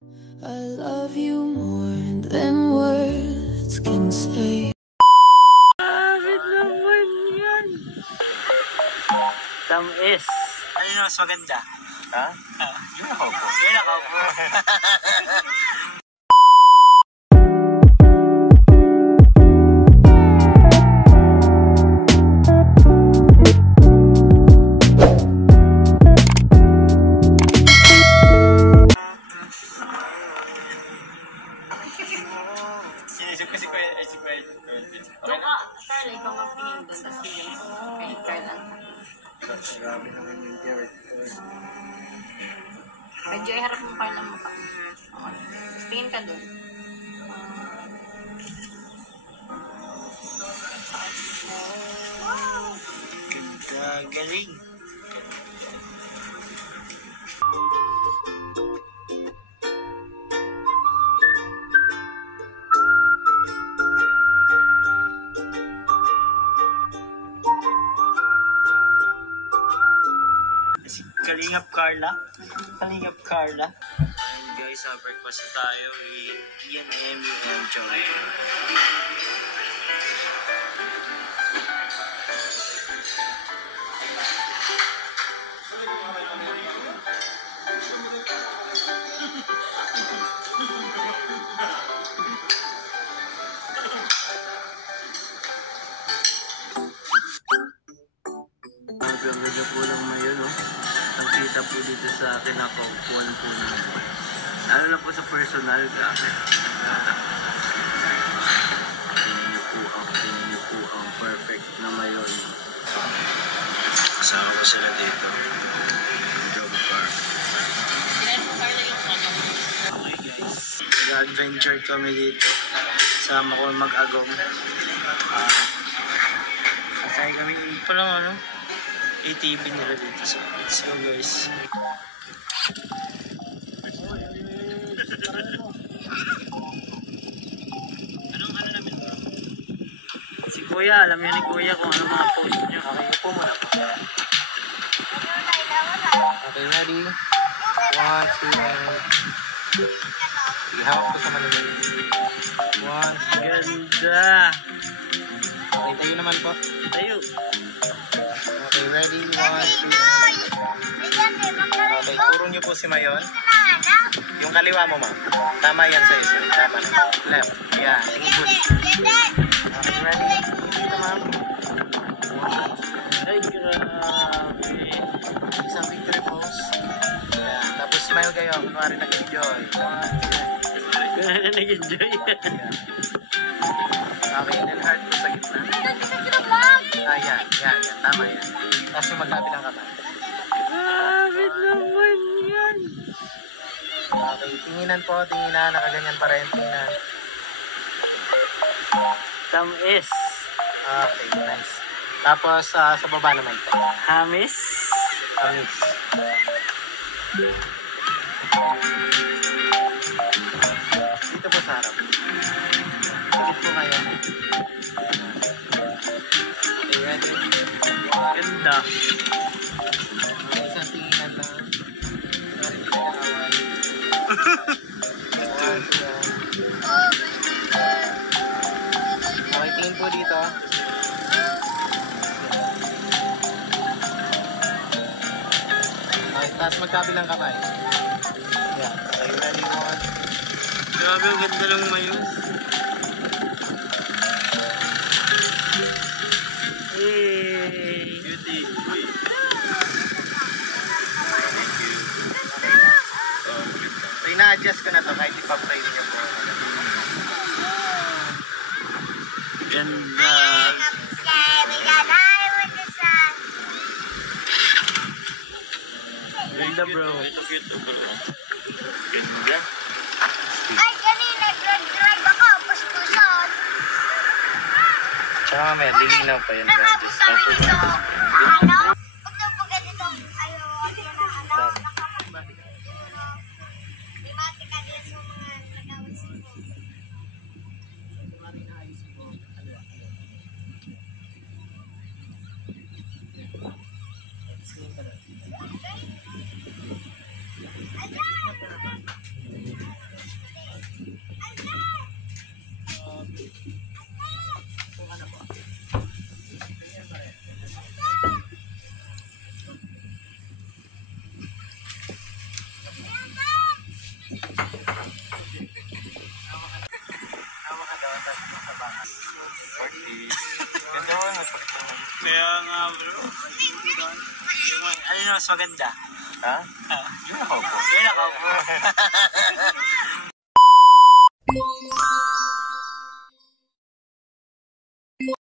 I love you more than words can say. Bakit naman yan? Tamis. Ano yung mas maganda? Ha? Yung nakaupo. Yung nakaupo. Sinisip ko si Kuya. Doon ka, Carla, ikaw magtingin doon, tapos yung kay Carla. Grabe naman yung Jared. Medyo iharap mo Carla mo pa. Okay. Tapos tingin ka doon. Ganda, galing. Si Kalingap Carla. Kalingap Carla. And guys, breakfast tayo. Ian, Emmy, and Joy. Ang ganda po lang ngayon, no? Ang kita po dito sa kinakaupuan po namin. Lalo na po sa personal, grabe. Tingnan niyo po ang perfect na mayon. Kasama ko sila dito. Job Park. Okay guys, nag-adventure kami dito. Sama ko mag-agong. Kasaya kami pa lang ano. ATV nila dito. So, let's go guys. Si Kuya, alam niyo ni Kuya kung ano mga post niyo. Okay, upo muna po. Okay, ready? 1, 2, 1. Ihawak ko sa malamig. 1, ganda! Okay, tayo naman po. Tayo. Okay, ready? 1, 2, 3. Okay, turo niyo po si Mayon. Yung kaliwa mo, ma'am. Tama yan sa isa. Tama na. Left. Yan. Tingin po dito. Okay, ready? Dito, ma'am. Ay, grabe. Isang victory pose. Yan. Tapos smile kayo. Kunwari nag-enjoy. 1, 2. Kaya na nag-enjoy yan. Okay, inhale heart po sa gitna. Yan. Tama yan. Tapos yung magkabilang kamay. Bakit naman yan? Okay, tinginan po, tinginan, nakaganyan pa rin, tinginan. Tamis. Okay, nice. Tapos, sa baba naman po. Hamis. Amis. Dito po sa harap. Dito po kayo. Okay, ready? Ganda. Okay, isang tinginan lang. Sorry, pinag-aaway. Okay, tingin po dito. Okay, tapos magkabilang kamay. Yeah. Okay, ready, 1. Grabe, ang ganda ng mayos. Hey. Beauty. Uy. So, ina-adjust ko na to kahit ipa-play niyo po. Ganda. Ganda, bro. Ito cute to bro. Ganda. Ay, kanina, nag-drive ako, puspuson. Tsaka mamaya, lilinaw pa yan. Nakabot kami dito. Ano? Kung po ganito, ayaw na, di ba, tika din sa mga nagawin sa mo. Party. Ganda mo na. Kaya nga bro. Ano yung mas maganda? Ha? Yung nakaupo. Yan ako bro.